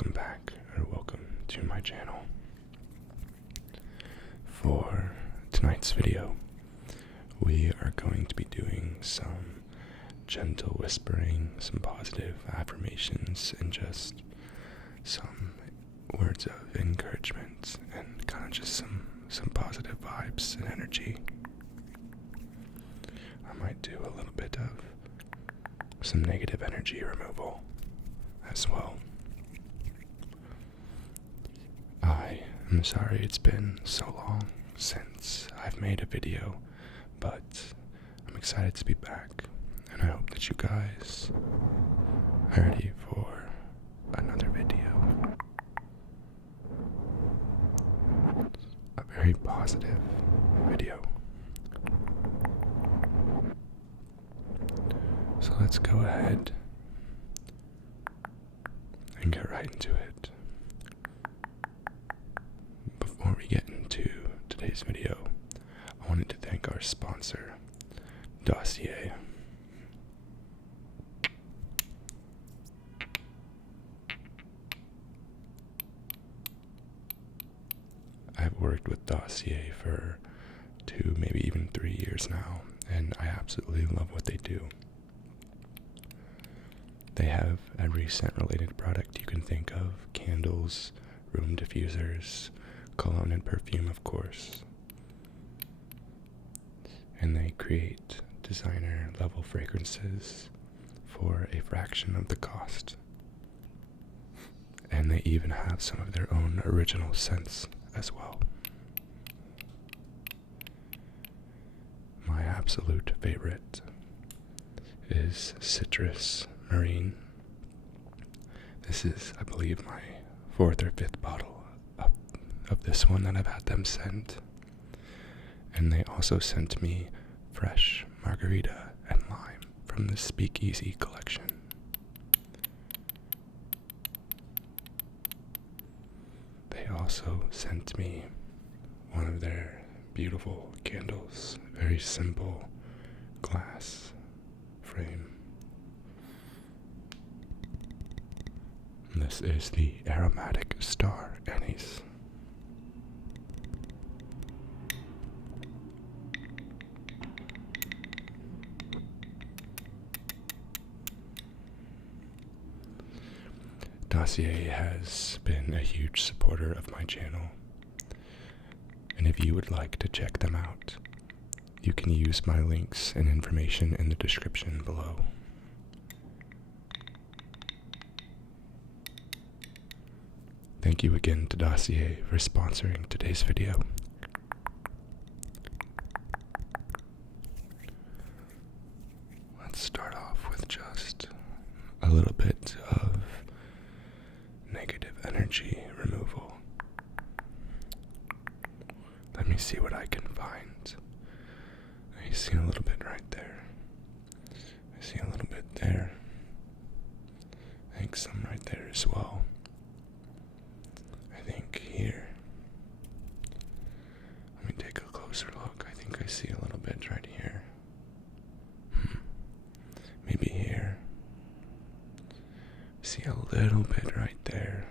welcome back, or welcome to my channel. For tonight's video, we are going to be doing some gentle whispering, some positive affirmations, and just some words of encouragement, and kind of just some positive vibes and energy. I might do a little bit of some negative energy removal as well. I'm sorry it's been so long since I've made a video, but I'm excited to be back, and I hope that you guys are ready for another video. A very positive video. So let's go ahead and get right into it. Before we get into today's video, I wanted to thank our sponsor, Dossier. I've worked with Dossier for 2, maybe even 3 years now, and I absolutely love what they do. They have every scent-related product you can think of: candles, room diffusers, cologne and perfume, of course. And they create designer-level fragrances for a fraction of the cost. And they even have some of their own original scents as well. My absolute favorite is Citrus Marine. This is, I believe, my 4th or 5th bottle of this one that I've had them send. And they also sent me Fresh Margarita and Lime from the Speakeasy collection. They also sent me one of their beautiful candles, very simple glass frame. This is the Aromatic Star Anise. Dossier has been a huge supporter of my channel, and if you would like to check them out, you can use my links and information in the description below. Thank you again to Dossier for sponsoring today's video. Let's start off with just a little bit of negative energy removal. Let me see what I can find. I see a little bit right there. I see a little bit there. I think some right there as well. I think here. Let me take a closer look. I think I see a little bit right here. Maybe here. See a little bit right there.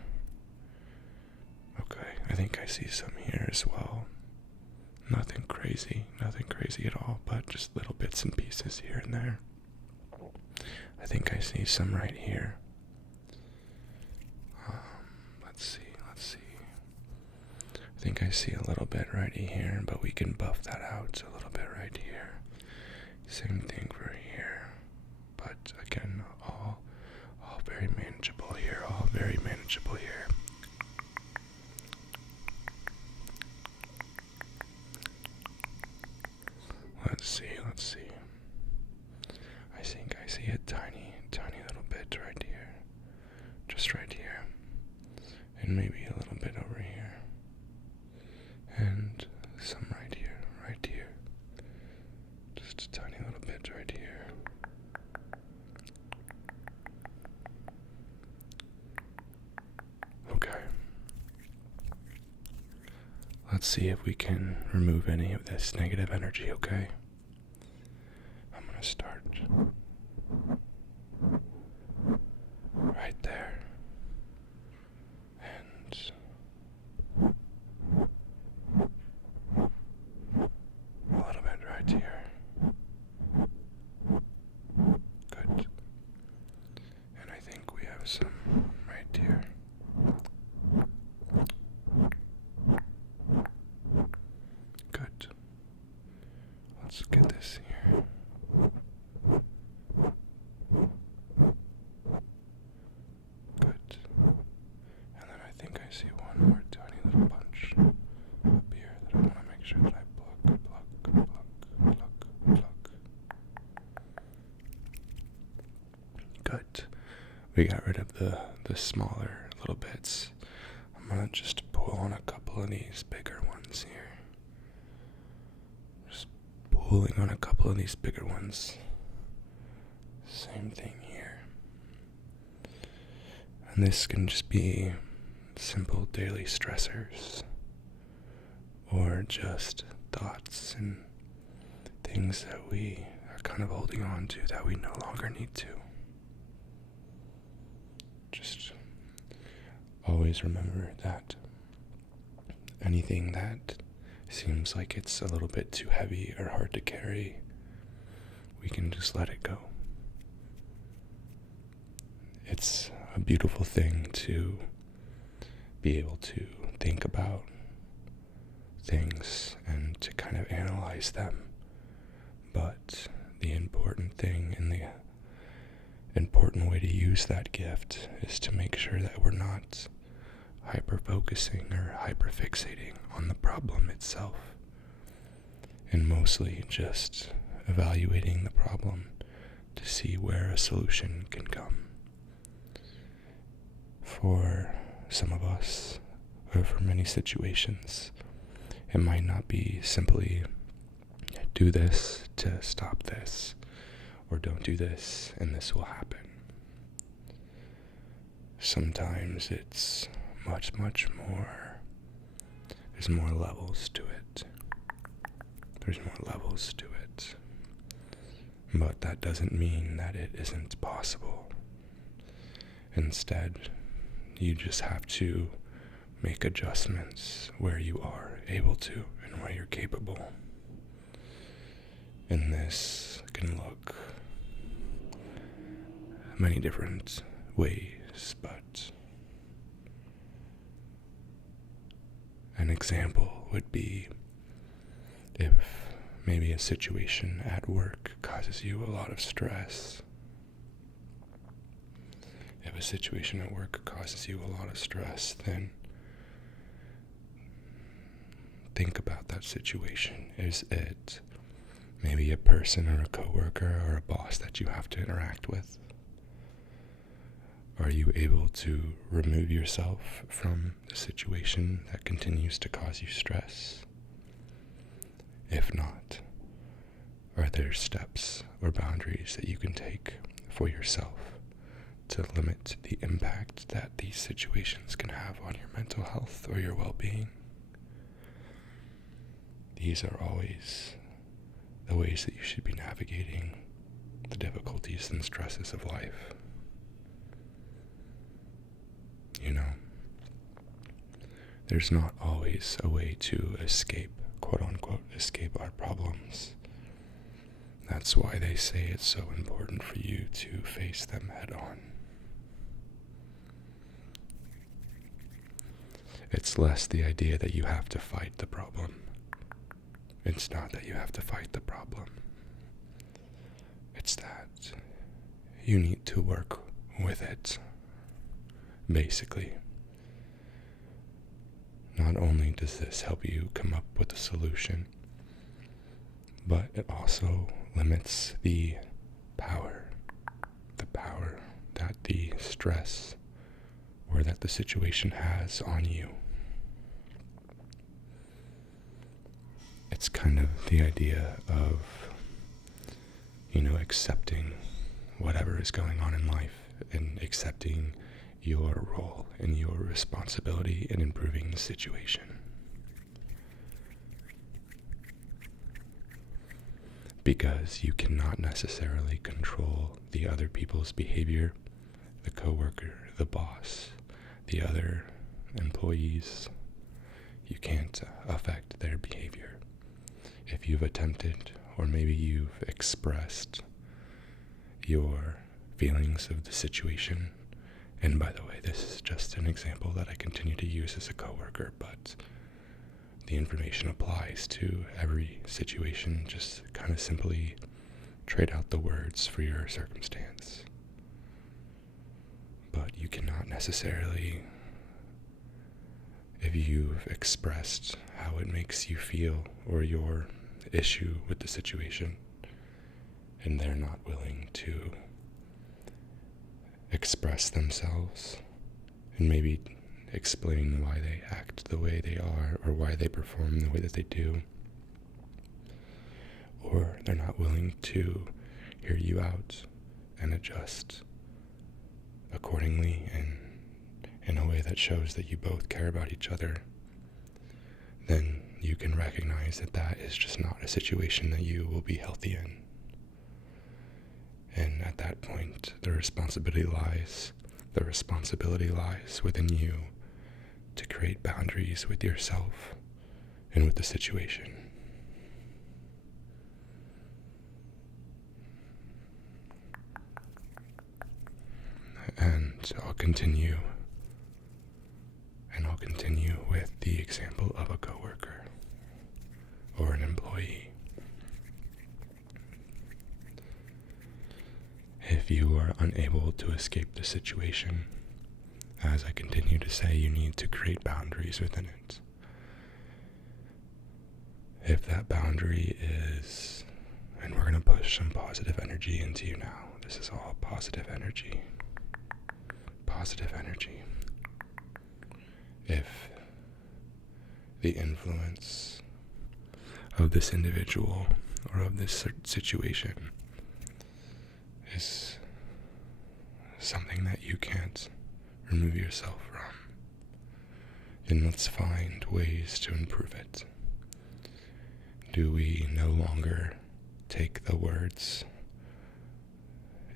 Okay, I think I see some here as well. Nothing crazy at all, but just little bits and pieces here and there. I think I see some right here. Let's see. I think I see a little bit right here, but we can buff that out a little bit right here. Same thing for here, but again, all very manageable here, all very manageable here. Let's see. I think I see a tiny little bit right here. Just right here. And maybe a little bit over here. And some right here. Just a tiny little bit right here. Okay. Let's see if we can remove any of this negative energy, okay? I'm gonna start right there. have some right here. Good. Let's get this here. Good. And then I think I see one more tiny little bunch up here that I want to make sure that I pluck. Good. We got rid of the smaller little bits. I'm going to just pull on a couple of these bigger ones here. Just pulling on a couple of these bigger ones. Same thing here. And this can just be simple daily stressors, or just thoughts and things that we are kind of holding on to that we no longer need to. Just always remember that anything that seems like it's a little bit too heavy or hard to carry, we can just let it go. It's a beautiful thing to be able to think about things and to kind of analyze them. But the important thing and the important way to use that gift is to make sure that we're not hyper-focusing or hyper-fixating on the problem itself, and mostly just evaluating the problem to see where a solution can come. For some of us, or for many situations, it might not be simply do this to stop this, or don't do this and this will happen. Sometimes it's much more. There's more levels to it. But that doesn't mean that it isn't possible. Instead, you just have to make adjustments where you are able to and where you're capable. And this can look many different ways, but an example would be if maybe a situation at work causes you a lot of stress. If a situation at work causes you a lot of stress, then think about that situation. Is it maybe a person or a coworker or a boss that you have to interact with? Are you able to remove yourself from the situation that continues to cause you stress? If not, are there steps or boundaries that you can take for yourself to limit the impact that these situations can have on your mental health or your well-being? These are always the ways that you should be navigating the difficulties and stresses of life. You know, there's not always a way to escape, quote unquote, escape our problems. That's why they say it's so important for you to face them head on. It's less the idea that you have to fight the problem. It's not that you have to fight the problem. It's that you need to work with it. Basically, not only does this help you come up with a solution, but it also limits the power that the stress or that the situation has on you. It's kind of the idea of, accepting whatever is going on in life and accepting your role and your responsibility in improving the situation. Because you cannot necessarily control the other people's behavior, the coworker, the boss, the other employees. You can't affect their behavior. If you've attempted, or maybe you've expressed your feelings of the situation And by the way, this is just an example that I continue to use as a coworker, but the information applies to every situation. Just kind of simply trade out the words for your circumstance. But you cannot necessarily, if you've expressed how it makes you feel or your issue with the situation, and they're not willing to express themselves and maybe explain why they act the way they are or why they perform the way that they do, or they're not willing to hear you out and adjust accordingly and in a way that shows that you both care about each other, then you can recognize that that is just not a situation that you will be healthy in. And at that point, the responsibility lies within you to create boundaries with yourself and with the situation. And I'll continue with the example of a coworker or an employee. If you are unable to escape the situation, as I continue to say, you need to create boundaries within it. If that boundary is, and we're going to push some positive energy into you now. This is all positive energy. Positive energy. If the influence of this individual or of this situation is something that you can't remove yourself from, then let's find ways to improve it. Do we no longer take the words,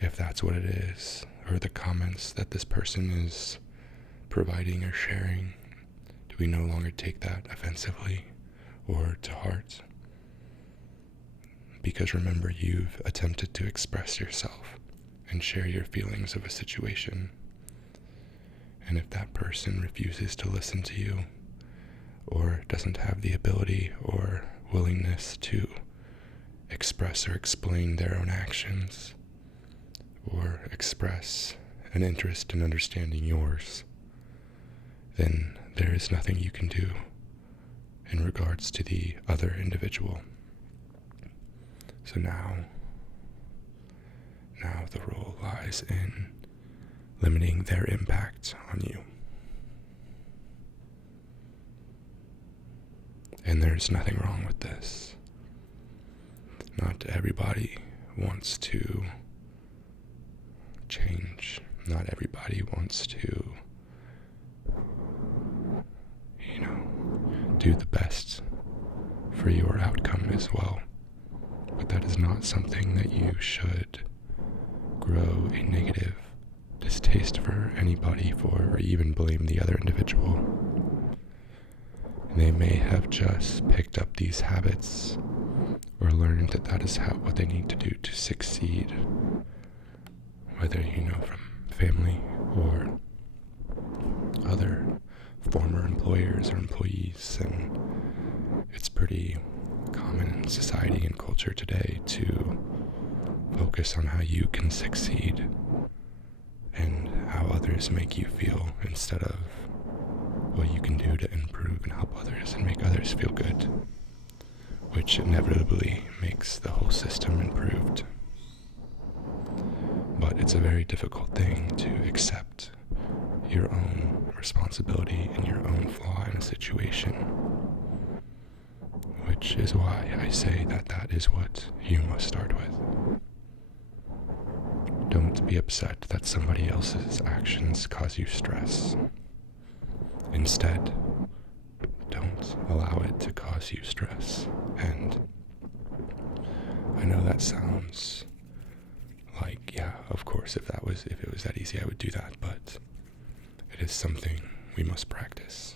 if that's what it is, or the comments that this person is providing or sharing, do we no longer take that offensively or to heart? Because remember, you've attempted to express yourself and share your feelings of a situation. And if that person refuses to listen to you, or doesn't have the ability or willingness to express or explain their own actions, or express an interest in understanding yours, then there is nothing you can do in regards to the other individual. So now the role lies in limiting their impact on you. And there's nothing wrong with this. Not everybody wants to change. Not everybody wants to, do the best for your outcome as well. But that is not something that you should grow a negative distaste for anybody for, or even blame the other individual. They may have just picked up these habits or learned that that is what they need to do to succeed, whether from family or other former employers or employees. And it's pretty common in society and culture today to focus on how you can succeed and how others make you feel, instead of what you can do to improve and help others and make others feel good, which inevitably makes the whole system improved. But it's a very difficult thing to accept your own responsibility and your own flaw in a situation, which is why I say that that is what you must start with. Don't be upset that somebody else's actions cause you stress. Instead, don't allow it to cause you stress. And I know that sounds like, yeah, of course, if it was that easy, I would do that, but it is something we must practice.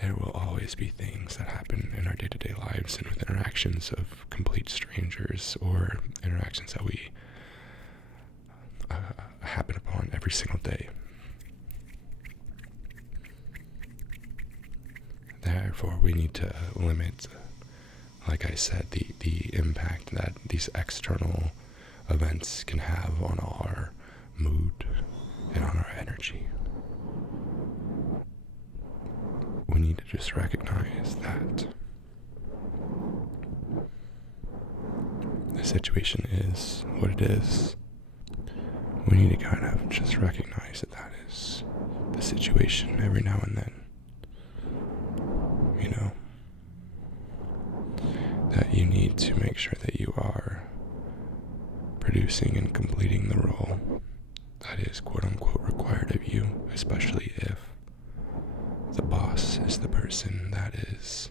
There will always be things that happen in our day-to-day lives and with interactions of complete strangers, or interactions that we happen upon every single day. Therefore, we need to limit, like I said, the impact that these external events can have on our mood and on our energy. We need to just recognize that the situation is what it is. We need to kind of just recognize that that is the situation every now and then. You know, that you need to make sure that you are producing and completing the role that is quote unquote required of you, especially if the boss is the person that is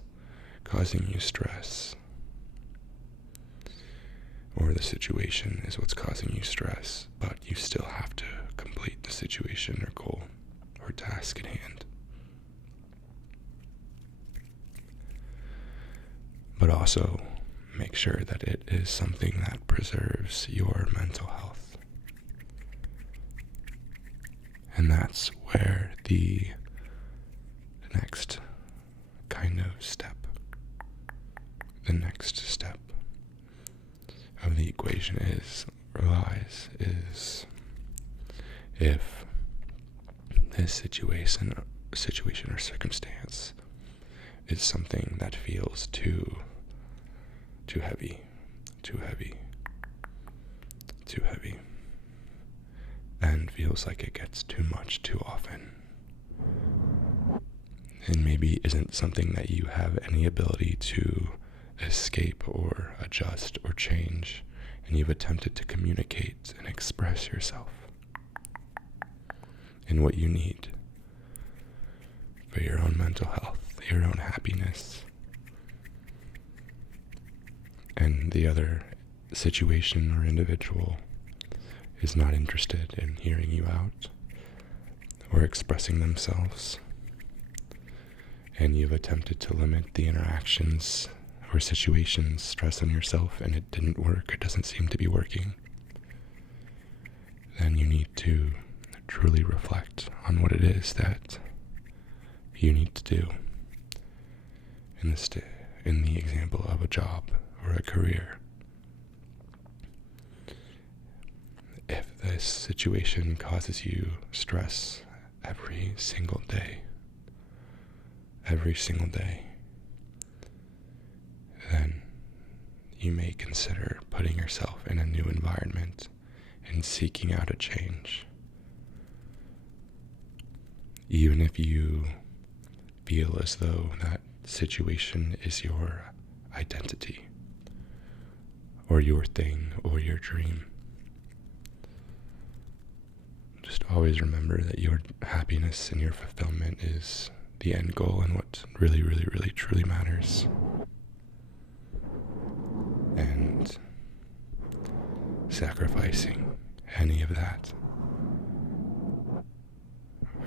causing you stress, or the situation is what's causing you stress, but you still have to complete the situation or goal or task at hand. But also make sure that it is something that preserves your mental health. And that's where the next kind of step, the next step of the equation lies if this situation or circumstance is something that feels too heavy, and feels like it gets too much too often, and maybe isn't something that you have any ability to escape or adjust or change, and you've attempted to communicate and express yourself in what you need for your own mental health, your own happiness, and the other situation or individual is not interested in hearing you out or expressing themselves, and you've attempted to limit the interactions or situations, stress on yourself, and it didn't work, it doesn't seem to be working, then you need to truly reflect on what it is that you need to do in the example of a job or a career. If this situation causes you stress every single day, then you may consider putting yourself in a new environment and seeking out a change. Even if you feel as though that situation is your identity, or your thing, or your dream. Just always remember that your happiness and your fulfillment is the end goal and what really, really, really, truly matters. And sacrificing any of that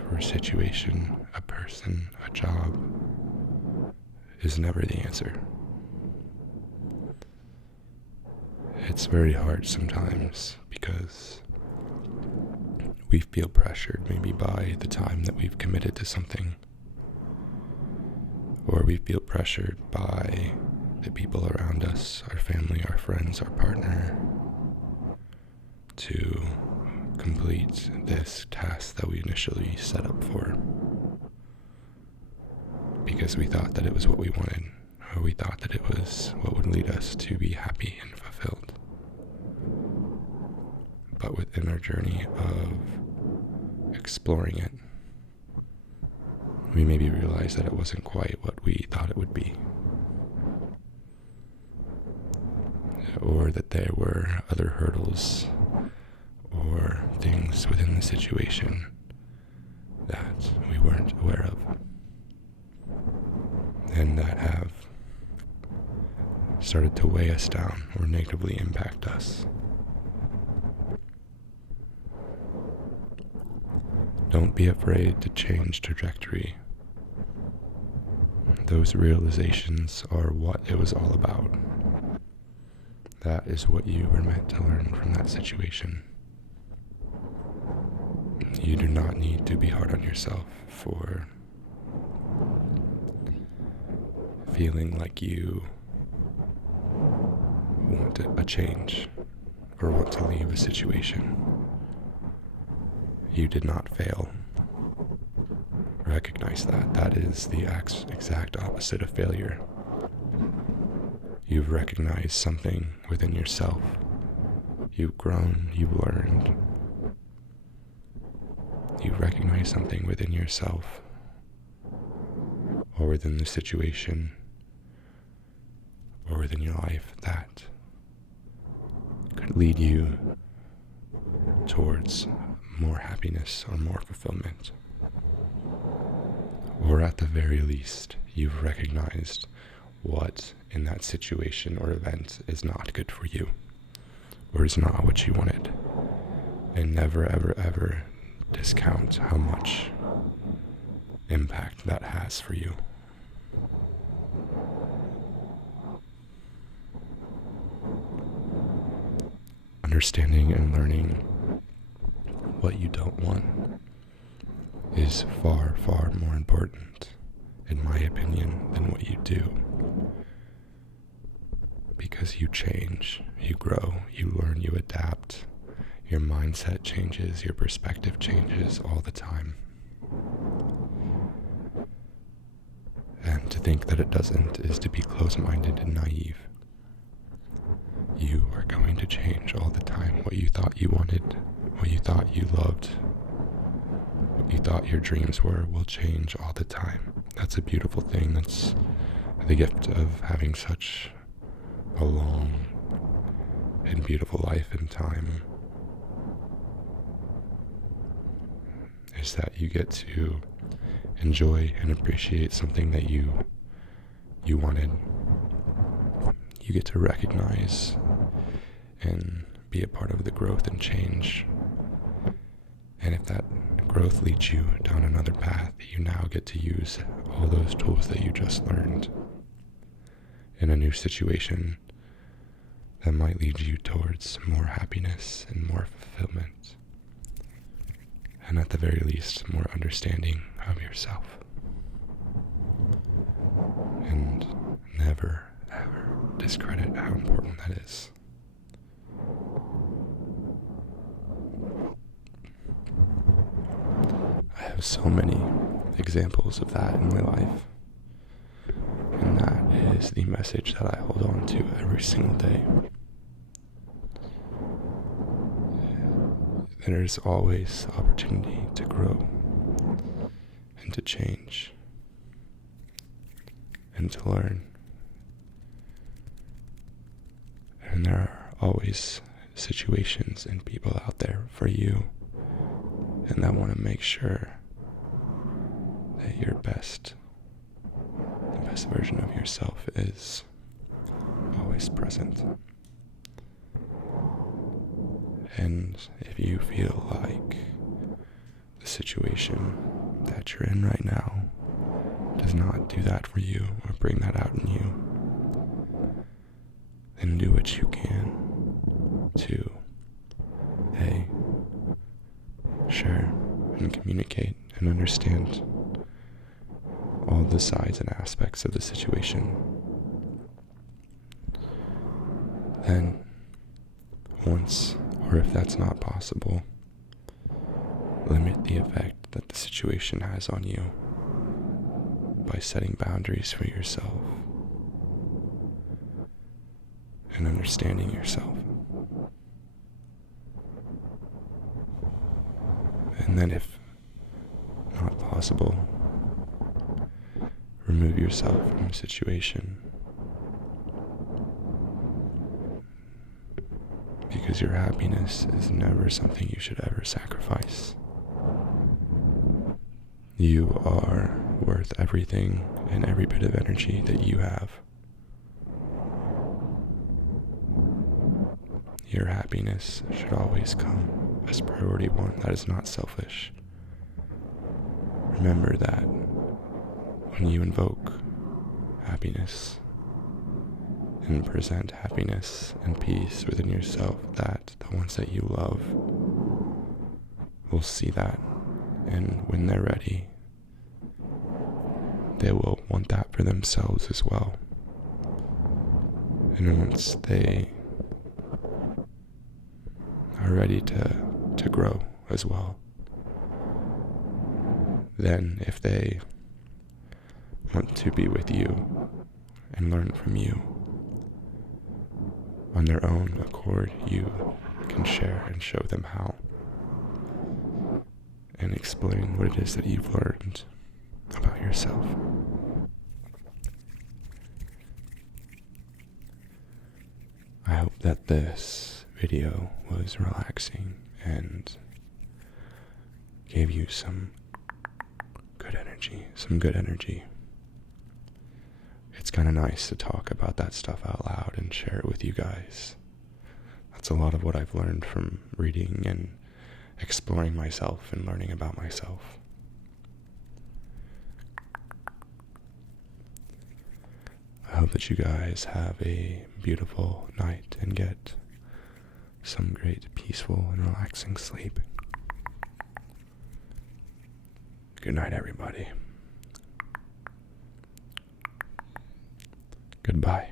for a situation, a person, a job, is never the answer. It's very hard sometimes because we feel pressured maybe by the time that we've committed to something, or we feel pressured by the people around us, our family, our friends, our partner, to complete this task that we initially set up for, because we thought that it was what we wanted, or we thought that it was what would lead us to be happy and fulfilled. But within our journey of exploring it, we maybe realized that it wasn't quite what we thought it would be, or that there were other hurdles or things within the situation that we weren't aware of, and that have started to weigh us down or negatively impact us. Don't be afraid to change trajectory. Those realizations are what it was all about. That is what you were meant to learn from that situation. You do not need to be hard on yourself for feeling like you want a change or want to leave a situation. You did not fail. Recognize that. That is the exact opposite of failure. You've recognized something within yourself. You've grown, you've learned. You recognize something within yourself or within the situation or within your life that could lead you towards more happiness or more fulfillment. Or at the very least, you've recognized what in that situation or event is not good for you or is not what you wanted. And never, ever, ever discount how much impact that has for you. Understanding and learning what you don't want is far, far more important, in my opinion, than what you do. Because you change, you grow, you learn, you adapt. Your mindset changes, your perspective changes all the time. And to think that it doesn't is to be close-minded and naive. You are going to change all the time. What you thought you wanted, what you thought you loved, what you thought your dreams were will change all the time. That's a beautiful thing. That's the gift of having such a long and beautiful life and time, is that you get to enjoy and appreciate something that you wanted. You get to recognize and be a part of the growth and change. And if that growth leads you down another path, you now get to use all those tools that you just learned in a new situation that might lead you towards more happiness and more fulfillment. And at the very least, more understanding of yourself. And never, ever discredit how important that is. I have so many examples of that in my life. And that is the message that I hold on to every single day. There's always opportunity to grow and to change and to learn. And there are always situations and people out there for you, and that want to make sure that your the best version of yourself is always present. And if you feel like the situation that you're in right now does not do that for you or bring that out in you, then do what you can to share and communicate and understand all the sides and aspects of the situation. Then, once, or if that's not possible, limit the effect that the situation has on you by setting boundaries for yourself and understanding yourself. And then if not possible, remove yourself from the situation. Because your happiness is never something you should ever sacrifice. You are worth everything and every bit of energy that you have. Your happiness should always come as priority one. That is not selfish. Remember that when you invoke happiness and present happiness and peace within yourself, that the ones that you love will see that And when they're ready, they will want that for themselves as well. And once they are ready to grow as well, then if they want to be with you and learn from you on their own accord, you can share and show them how, and explain what it is that you've learned about yourself. I hope that this video was relaxing and gave you some good energy. It's kind of nice to talk about that stuff out loud and share it with you guys. That's a lot of what I've learned from reading and exploring myself and learning about myself. I hope that you guys have a beautiful night and get some great peaceful and relaxing sleep. Good night, everybody. Goodbye.